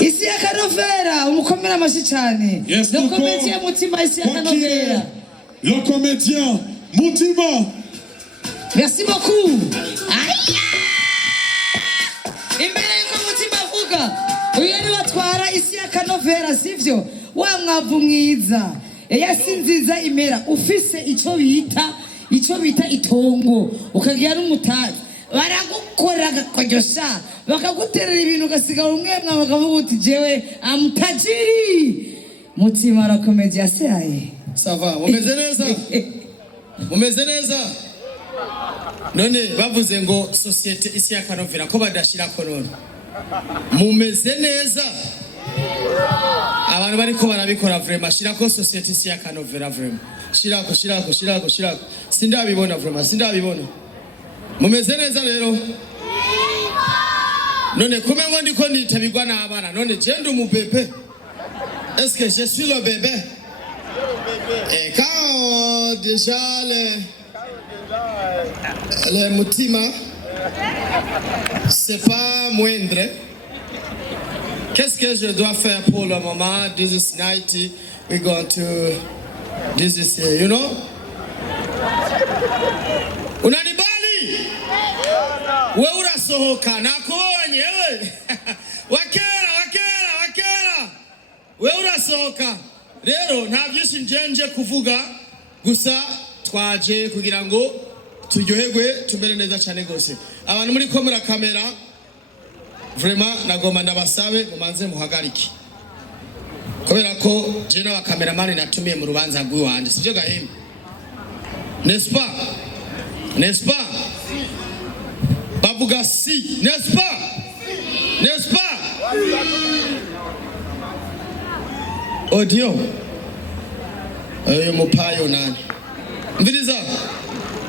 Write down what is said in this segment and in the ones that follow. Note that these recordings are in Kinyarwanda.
Isi ya Kanovera, umukomera amashi cyane. Yes, le comédien Mutima Isi ya Kanovera. Le comédien Mutima. Merci beaucoup. Aïe! Imbere yuko Mutima avuga, uyu ni watwara Isi ya Kanovera, sivyo? Wa mwavu mwiza. Yasi nziza imera ufise ico bita itongo ukagira n'umutazi baragukorera gakojosha bakaguterera ibintu gasiga umwe bakavuga uti jewe amutajiri. Mutima la comédie asaye. Ça va, mumeze neza? Mumeze neza? None bavuze ngo societe Isi ya Kanovera ko badashira korona. Mumeze neza? Abantu bariko barabikora vraiment shirako societe Isi ya Kanovera vraiment. Shirako. Sindabibona vraiment, sindabibona. Mumeze neza rero? None kumengo ndiko nitabigwa n'abana. None je ndi umubebe. Est-ce que je suis le bébé? Et quand déjà le Mutima c'est pas moindre. Qu'est-ce que je dois faire pour le moment? This is night. We're going to. This is, you know. Unanibali? We urasohoka nakuonye we. Wakera. We urasohoka. Rero nta byinshi njenje kuvuga gusa twaje kugira ngo turyoherwe tumere neza cyane gose. Abantu muri komera kamera vraiment nagomba ndabasabe mumanze muhagarike kubera ko je n'aba cameraman natumiye mu rubanza rw'iwanje sivyo gahembe n'est-ce pas bavuga si n'est-ce pas audio mupayo nani mviriza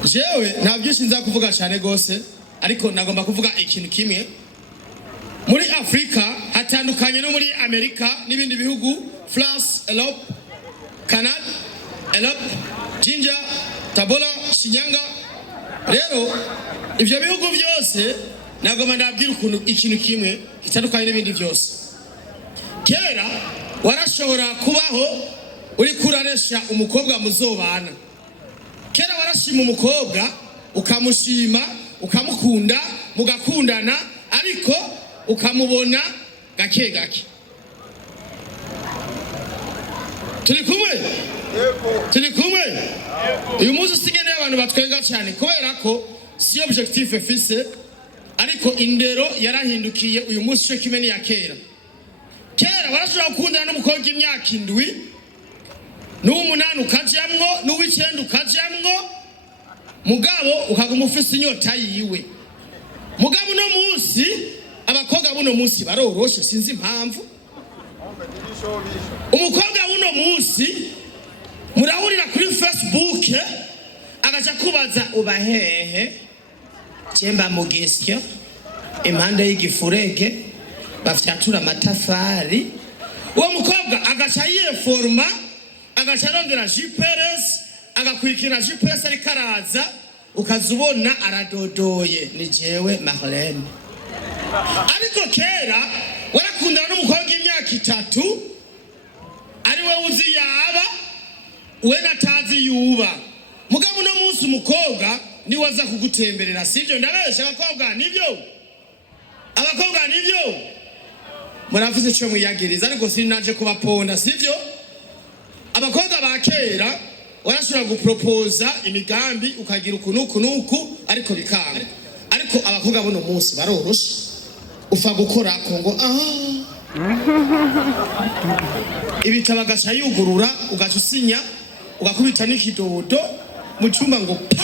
jewe nta byinshi nza kuvuga cyane gose ariko nagomba kuvuga ikintu kimwe. Muri Afrika hatandukanye no muri Amerika n'ibindi bihugu France, Europe, Canada, Europe, Jinja, Tabora, Shinyanga. Rero ivyo bihugu byose nagomba ndabwira ukuntu ikintu kimwe kitandukanye n'ibindi byose. Kera warashobora kubaho uri kuraresha umukobwa muzobana. Kera warashima umukobwa ukamushima ukamukunda mugakundana ariko ukamubona gake. Turi kumwe uyu munsi sigene abantu batwenga cyane kubera ko si objectif efise ariko indero yarahindukiye uyu munsi cyo kimeni ya kera warashobora gukundana n'umukobwa imyaka 7 n'umunani ukajamwo n'uw'icenda ukajamwo mugabo ukaguma ufise inyota yiwe. Mugabo no munsi abakobwa buno munsi baroroshe sinzi impamvu. Umukobwa buno munsi murahurira kuri Facebook agaca kubaza ubahehe cemba mugisyo impande y'igifurege bafyatura amatafari. Uwo mukobwa agaca yiforma agaca arondera GPS agakurikira GPS ari karaza ukazubona aradodoye ni jewe Marlene. Ariko kera warakundana n'umukobwa imyaka 3 ari we uzi yaba we natazi yuba. Mugabo no munsi umukobwa ni waza kugutemberera sivyo ndabesha abakobwa nivyo muravuze cyo mwiyagiriza ariko sinaje kubaponda sivyo. Abakobwa ba kera warashobora gupropoza imigambi ukagira ukunuku ariko bikanga. Ariko abakobwa buno munsi baroroshe ufa gukora kongo ibitaba gacha yugurura ugacusinya ugakubita n'ikidodo mu cyumba ngo pa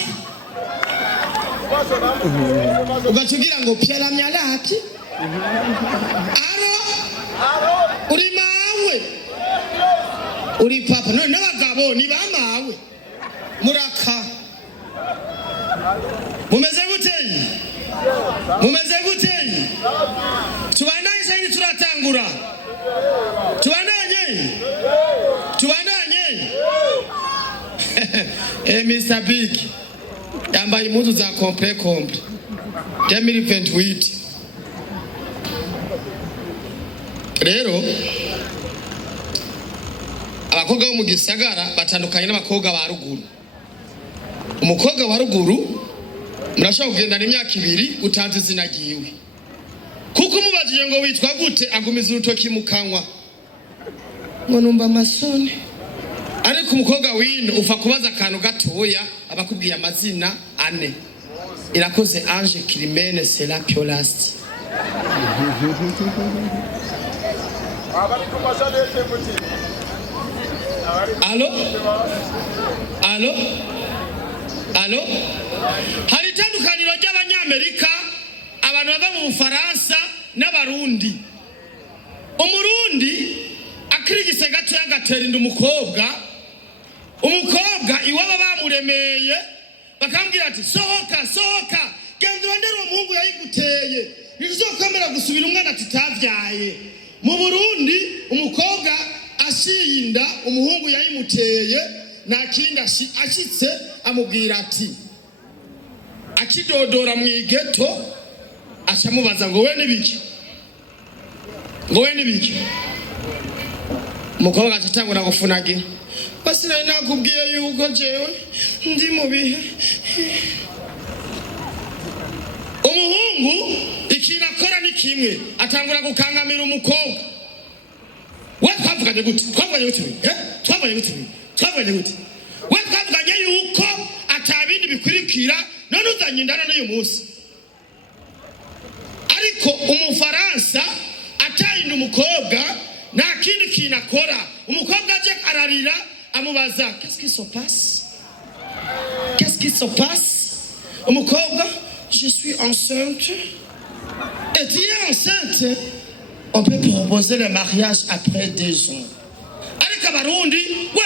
ugacugira ngo pyera myalaki aro uri mawe uri papa none n'abagabo ni bamawe muraka mumeze gutenyi tubandanye cyane turatangura tubandanye Mr. Big yambaye impuzu za complet 2028 rero abakobwa bo mu gisagara batandukanye n'abakobwa ba ruguru. Umukobwa wa ruguru murashobora kugendana imyaka 2 utanze izina ryiwe, kuko umubajije ngo witwa gute agumiza urutoki mu kanwa ngo numva amasoni. Ariko umukobwa wino ufa kubaza akantu gatoya abakubwiye amazina 4. Irakoze Ange Climene Sela Piolasti. Allo? Hari itandukaniro ry'abanyamerika, abantu bava mu Bufaransa n'abarundi. Umurundi akirigise gato yagatera inda umukobwa iwaba bamuremeye bakambwira ati sohoka genda urondere uwo muhungu yayiguteye ntizokomera gusubira umwana tutavyaye. Mu Burundi umukobwa ashiyinda umuhungu yayimuteye nakindi ashitse amubwira ati akidodora mwigeto acamubaza ngo we nibiki umukobwa atangura gufunagira basi nari nakubwiye yuko jewe ndi mu bihe. Umuhungu ikintu akora ni kimwe, atangura gukangamira umukobwa. We twavuganye gute? We twavuganye yuko atabindi bikurikira none uzanye indana n'uyu munsi. Ariko umufaransa atayinda umukobwa nta kindi kintu akora. Umukobwa aje ararira amubaza qu'est-ce qui se passe? Umukobwa, je suis enceinte. Et tu es enceinte? On peut proposer le mariage après 2 ans. Ariko abarundi we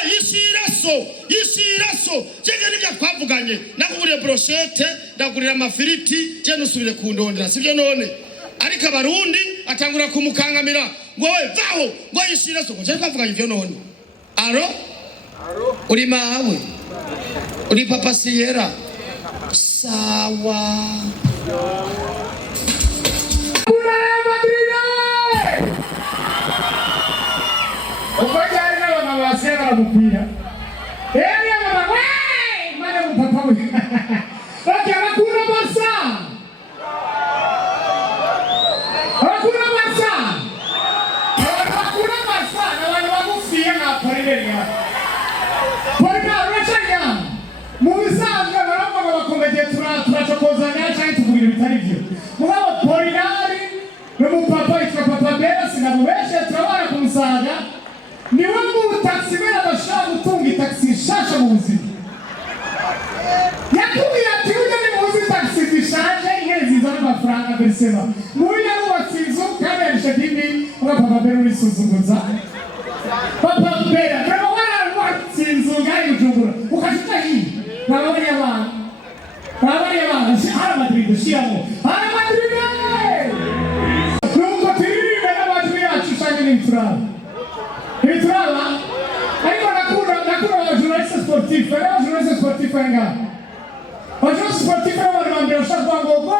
yishiraso jenge nibya twavuganye nakuguriye brochette ndagurira amafiriti je nusubire kundondera sivyo none. Ariko abarundi atangura kumukangamira ngo we vaho ngo yishiraso je twavuganye ivyo none. Aro uri mawe uri papa Sierra sawa. Ukojari na wanawasema mupira. Eya mama we, mane mpapa we. Okay, hakuna Barca. Na wale wakufia na parelea. Porina rachanya. Mubisanzwe baramba bakomeje turachokozanya cyane tuvugira bitari byo. Mugabo Porinari n'umupapa yitwa Papa Bera sinabubeshe turabara kumusaga. Ni wangu taksimera bashaka gutunga taxi shasha mu buzima. Yakubwiye ati uje ni muzi taxi zishaje ihe zizana amafaranga bersema. Muri yabo batsinzo kandi yashadimi wa Papa Bera urisuzunguza. Papa Bera kama wana watsinzo ngai ujungura. Ukashita hii. Babari y'abana. Hala Madrid shiyamo. Hala Madrid. Nuko tirire n'abatu yacu cyane n'imfura. Itrala, ariko nakura journaliste sportif, journaliste sportif nga. Journaliste sportif wabambira ushaka ngo go!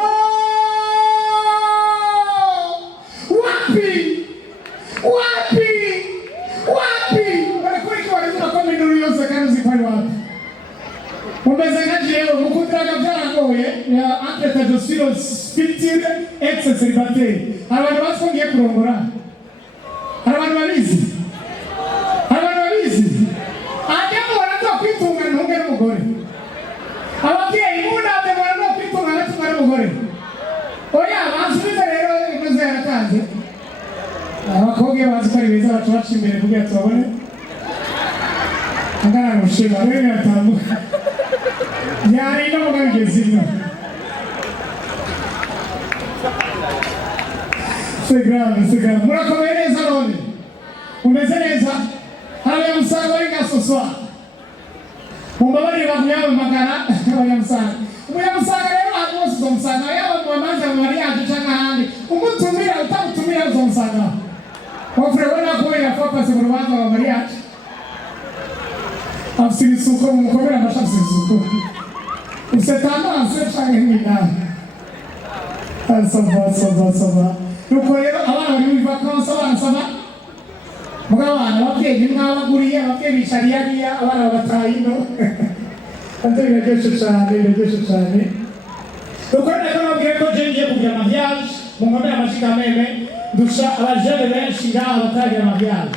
Wapi! Barakuri kwa komini yose kandi zipari wapi. Umezangaje leo mukutaka byarangoye ya atleta Josilo Spitire ex-célibataire. Abantu basongiye kurongora. Abantu babizi. Ajamo wanato kwitunga ntunge n'umugore. Ababyeyi munade wanato kwitunga n'atunga n'umugore. Oya basubize rero ikoze yaratanze. Abakobwa bazikari beza bacaca imbere kugira tubabone. Angana mushima wewe yatambuka. Yari no mugangezino. C'est grave. Murakomereza none. Umeze neza. Haya msanga wenga soswa. Mumbabari bakuyawe magara haya msanga. Umuyamusanga rero akoze zomsanga yaba mwamanza Maria atachanga handi. Umutumira utamutumira zomsanga. Wafrewana kwa ya fopa seburwaza wa Maria. Afsini suko mukomera mashafsi suko. Usetama asechanga ngina. Sava. Nuko rero abana bari mu vacances abana sava. mugabana ababyeyi mwabaguriye ababyeyi bicariye hariya abana babatayino biraryoshye cyane dukorera ko nabwiye ko je ngiye kugira mariage mu nkombe y'amashika meme dusha abajene benshi ngaha batagira mariage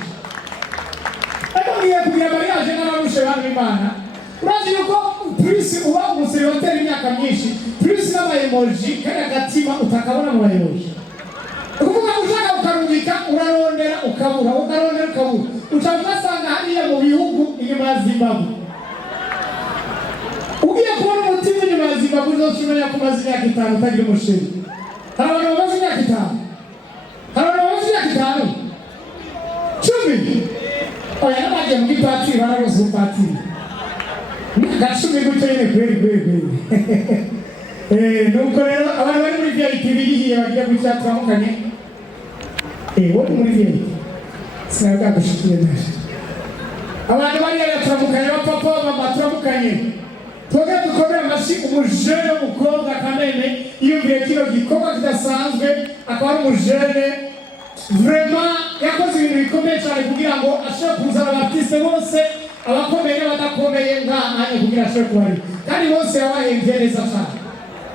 ariko ngiye kugira mariage n'abarushe bana Imana urazi yuko plus uba umuseribateri imyaka myinshi plus n'amayemoji kandi agatima utakabona mu bayobozi ukuvuga ushaka ukarungika urarondera ukabura ushaka ugasanga hariya mu bihugu inyuma ya Zimbabwe ugiye kubona umutima inyuma ya Zimbabwe uzosumenya ko umaze imyaka 5 utagira umusheri hari abantu bamaze imyaka 5 10 oya n'abagiye muri patiri bararoze patiri gacumi gutyo nyine kweri nuko rero abantu bari muri VIP bigiye bagiye gucya twamukanye wowe muri VIP sinabwa gushikiye naje abantu bari yatramukanye papa mama tramukanye toge dukorera amashi umujene w'umukobwa kamene yumviye kino gikorwa kidasanzwe akaba ari umujene vraiment yakoze ibintu bikomeye cyane kugira ngo ashobore kuzana abartiste bose abakomeye n'abadakomeye nk'ahanye kugira ashobore kubari kandi bose yabahembye neza cyane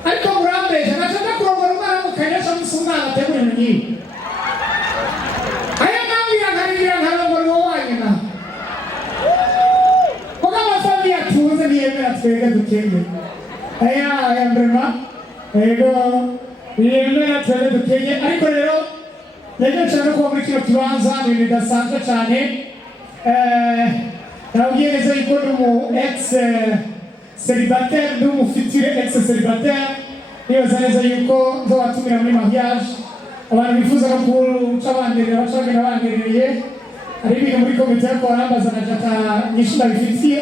ariko murambeje nashaka kurongora umwana w'umukanyasha musumwana ategura ibintu nk'ibi aya nambwira nkarongora uwo wanyina kuko amafamiye atuze ntiyemera twebwe dukenge aya mbema ego ntiyemera twebwe dukenge ariko rero nabyo nshaka kuba muri kino kibanza ibintu bidasanzwe cyane nabwiye neza yuko n'umu ex-célibataire n'umu futur ex-célibataire nibaza neza yuko nzobatumira muri mariage abantu bifuza no guca banderera bacagenda bandereye hari ibintu muri komite yo kubarambaza na jata nyinshi ndabifitiye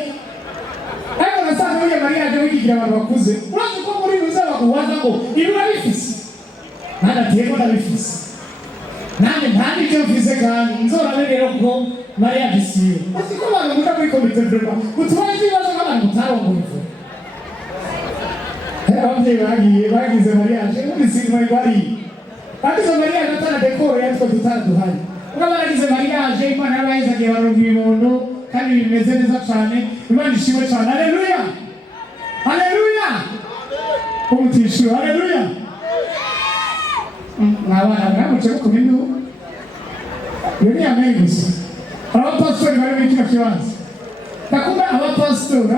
ariko nasanze muri iyo mariage wikigira abantu bakuze urazi ko muri ruza bakubaza ngo ibi urabifise ntanatiyeko ndabifise nanjye ntandi icyo mfise kandi nzorabe rero ko mariage isiyo uzi ko abantu muja muri komite vraiment utubona ibibazo nk'abantu mutarongoye ivu ababyeyi bagize mariage n'ubisima bari bagize mariage atana dekoro yatwo tutaduhari kuko baragize mariage Imana yabahizagiye baronka ibibondo kandi bimeze neza cyane Imana ishimwe cyane haleluya umutisho haleluya abana baramuce ku bintu yoni amengisi abapastori bari muri kino kibanza ndakumva abapastori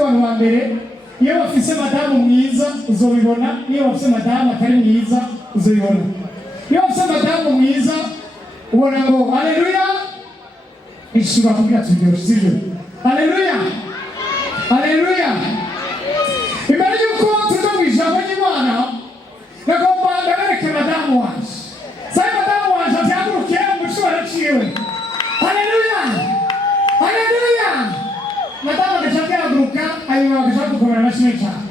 bano ba mbere iyo bafise madamu mwiza uzobibona niyo bafise madamu atari mwiza uzobibona iyo bafise madamu mwiza ubona ngo haleluya ishima kugira tujye sivyo haleluya imbere yuko tuza mu ijambo ry'Imana nagomba ndabereke madamu wanje sai madamu wanje atyagurukiye umuco waraciwe haleluya madamu agashaka ayo agashaka gukomera amashyi cyane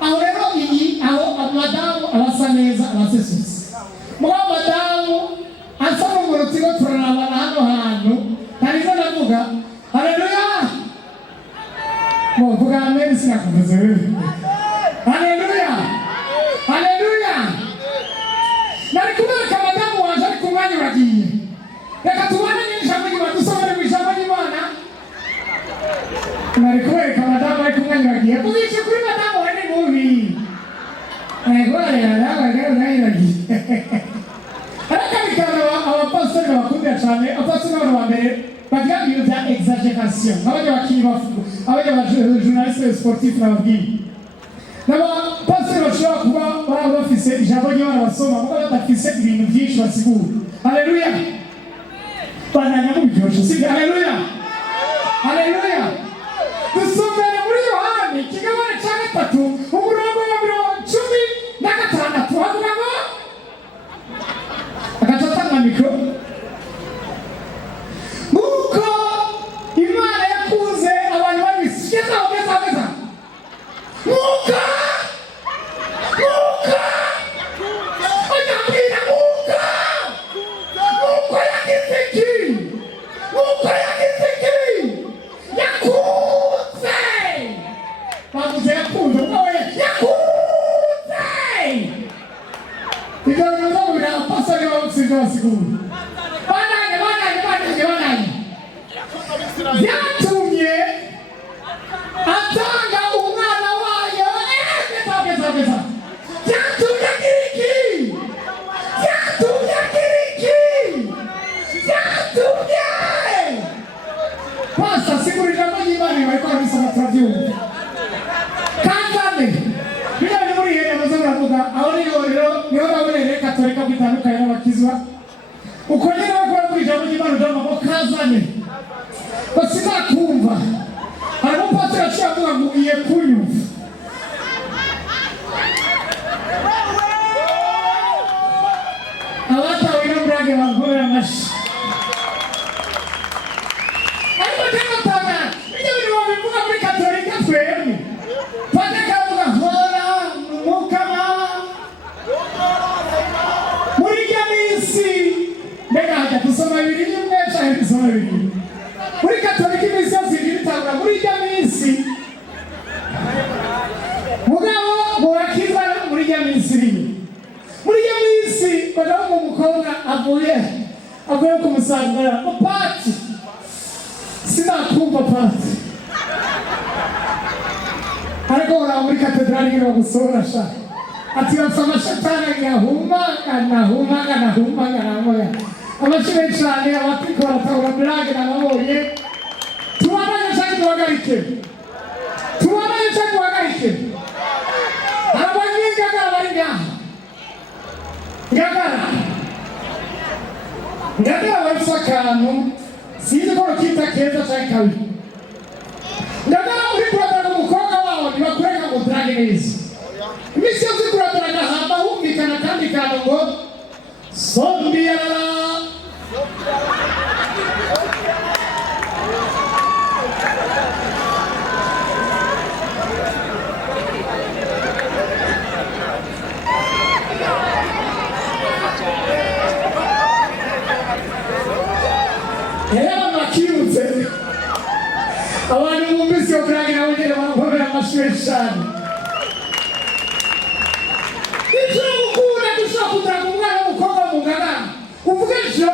aho rero aho madamu abasa neza abasesutse muba madamu asa n'umurutigo turarabana hano hantu ntarizo ndavuga haleluya muvuga amen sinakuvuze wewe haleluya nari kubereka madamu wanje ari ku mwanya uragiye reka tubane n'ijambo ry'Imana dusomere mu ijambo ry'Imana nari kubereka madamu ari ku mwanya uragiye kuzice kuri madamu wari mubi arakabikana abapastori bakundira cyane abapastori bano ba mbere bagira ibintu bya exagération abajya bakinyi bavuga abajya journaliste sportif nababwiye n'abapastori bashobora kuba baba bafise ijambo ry'Imana basoma kuko badafise ibintu byinshi basigura haleluya bananya mu byosho si haleluya dusomere muri Yohani ikigabane cya 3 umurongo wa 16 havuga ngo agatanga mikro nuko Imana yakuze abantu babisikiza bageza muka onyambira muka yagize iki muka bazanye basigakumva harimo pastor aciye ngo ugiye kunyumva abatawe n'umurage bagorera amashi ariko ntibatanga ibyo bintu babivuga muri katolika twebwe pate kavuga hora umukama muri iryo minsi mbega hajya gusoma bibiri n'imwe cyangwa gusoma bibiri muri katolika iminsi yose ibitanga muri iryo minsi mugabo murakizwa muri iryo minsi rimwe muri iryo minsi bagaho umukobwa avuye kumusangara pati sinakumva pati ariko ora muri katedrali ngiro gusora sha ati basoma shatana ngahumanga namoya abashime cyane abatikora tawura blage namoye tuwabanye cyane tuwagarike abanyinga bari ngagara wabisakanu sinzi ko kita keza cyane kabi ngagara muri kuratana umukobwa wawe ntibakureka ngo drage neza imisi yose kuratana hamba humvikana kandi kantu ngo sombiyara abantu bumvise iyo drage nawe nyine bamukomera amashuri cyane ibyo gukunda dushobora kudraga umwana w'umukobwa mu ngana uvuge ijyo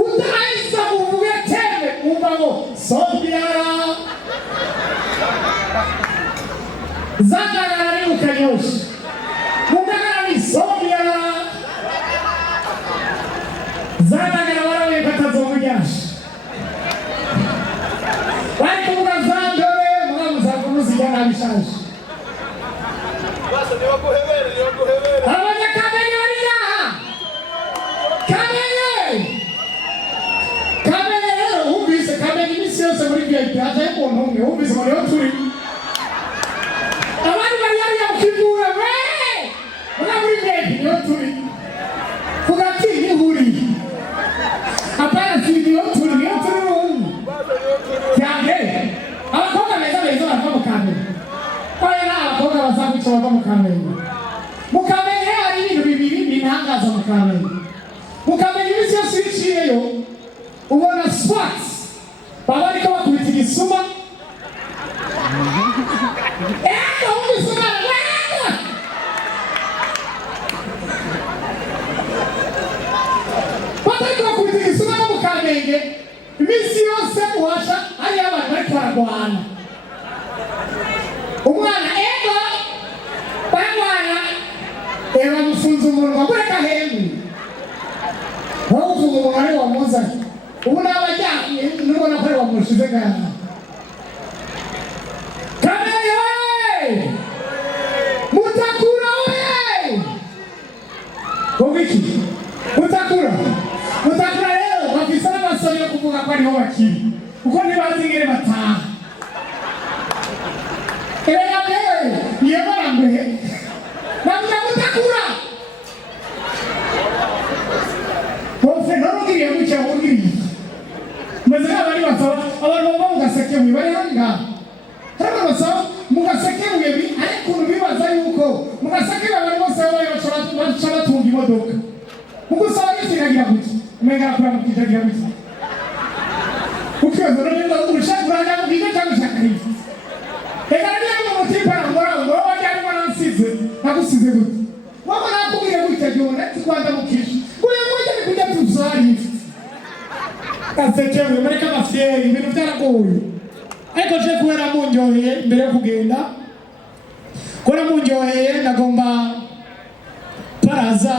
utahise uvuge teme umva ngo sombiyara zagagara ni mukanyosha mugagara ni sombiyara zagagara warawe katazomujyasha bari kuvuga zandore muzamuziga nabishaje abanyakamenye bari yaha kamenye rero wumvise kamenye iminsi yose muri VIP hajayo umuntu umwe wumvise ngo niho turi abandi bari yariya mukivura muri VIP niho turi vuga ati nihuriye apana si niho turi abakobwa beza bava mu kamenya oya ni abakobwa bazaguca bava mu kamenya mu kamenya hari ibintu bibiri bintangaza mu kamenya mu kamenya iminsi yose iyo uciyeyo ubona swats baba bariko bakubita igisuma wumvise umwana batariko bakubita igisuma no mu kamenge iminsi yose uwasha hariyo abantu bariko baragwana umwana baragwana bamufunze umunwa kureka hembe wowe ufunga umunwa ari wamuzanye ubu n'abajyanye nubona ko ari wamushize ngaha kamenya mutakura wowe iki mutakura rero bafise n'amasoni yo kuvuga ko ariho bakiri kuko ntibazi ingene bataha niyo barambuye bavuga mutakura bose ntorugiriye gutya wugiriye maze nk'abari basaba abantu bava mugasekebuye bari hano ngaha hano basaba mugasekebuye ariko ukuntu bibaza yuko mugasekebuye bari bose baca batunga imodoka mugusaba gitiragira gutya umenga arakura mu kitagira gutya ukibaza none urushaka urajya mu kigo cyangwa ushaka hirya reka niba mu mutima arangora ngo wajya arimo nansize nagusize gutya waba nakubwiye gutya gihona Rwanda mukisha uyu mujya ni kujya tuzari kasekebuye muri kamafyeri ibintu byaragoye ariko je kubera munjoheye mbere yo kugenda kubera munjoheye ndagomba paraza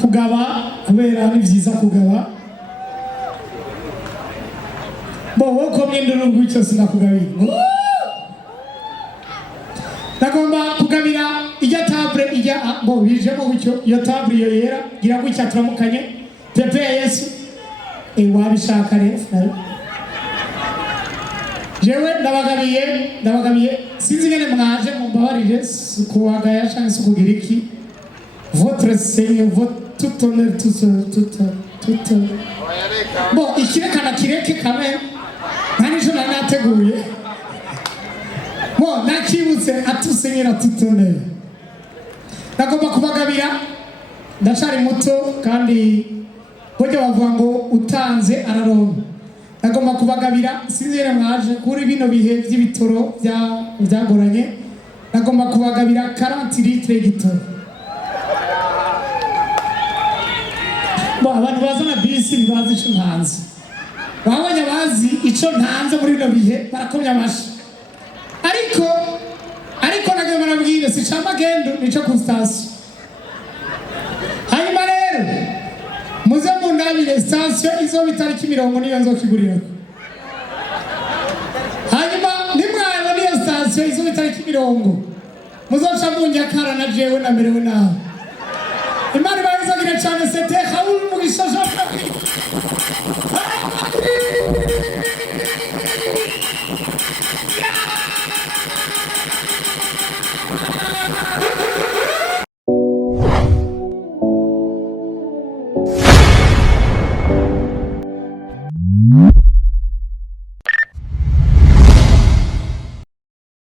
kugaba kubera ni vyiza kugaba bo komye ndurungu icyo sinakugabira ndagomba kugabira ijya table ijya bo bijemo gutyo iyo table yo yera gira gutya turamukanye pepe Yesu wabishaka rero jewe ndabagabiye sinzi ngene mwaje mumbabarire kuwagaya cyangwa se kugira iki votre seigneur votre tout honneur tout bon ikirekana kireke kame nani jo nateguye bon nakibutse atusenyera tout honneur nagomba kubagabira ndacari muto kandi burya bavuga ngo utanze araronka nagomba kubagabira sinzere mwaje kuri bino bihe by'ibitoro byagoranye nagomba kubagabira 40 litre gitoro bo abantu bazana bisi bibazi ico ntanze babonye bazi ico ntanze muri bino bihe barakomya amashi ariko nagomba nabwire si chamba gendo nico ku station hanyuma rero muze mundabire station izo bitariki 70 niyo nzokigurira hanyuma nimwaye niyo station izo bitariki 70 muzoca munyakara na jewe namerewe nawe imana bayizagira cyane sete khawul mugisha Mm-hmm.